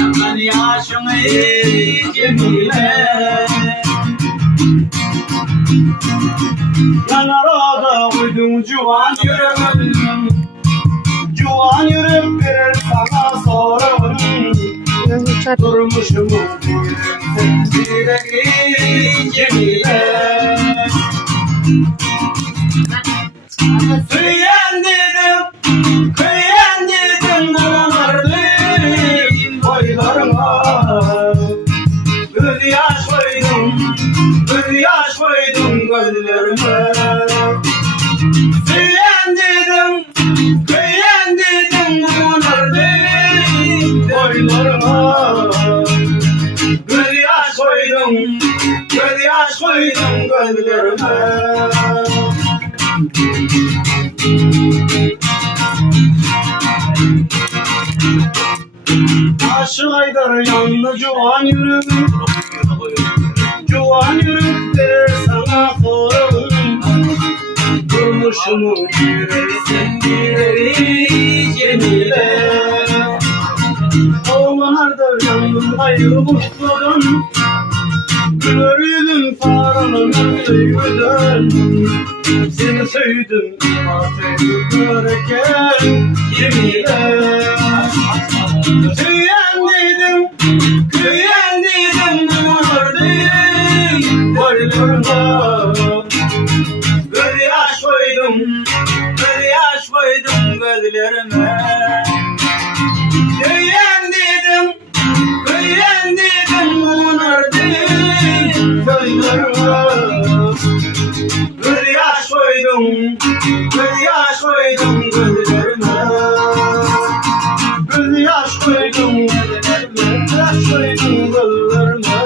Aman yaşın ey Cemile. Yanarada uydum cuvan yüreğim, cuvan yürek verir sana sorarım. Durmuşum yüreğim Cemile. Kıyan dedim bulanırdım boylarıma. Göz yaş koydum gözlerime. Kıyan dedim bulanırdım boylarıma. Göz yaş koydum gözlerime. Aşık Aydar yanlı cuvan yürek, cuvan yürekler sana sorarım. Durmuşumun yüreği direği Cemile. Oğlanardır yandım ayrı mutludum, görüldüm paranın söylüdüm. Seni söyledim ama sevdim görürken Cemile. Kıyan dedim bulanırdım boylarıma. Göz yaş koydum gözlerime. Kıyan dedim bulanırdım boylarıma. Göz yaş koydum gözlerime. Göz yaş koydum gözlerime. Yaş koydum gözlerime.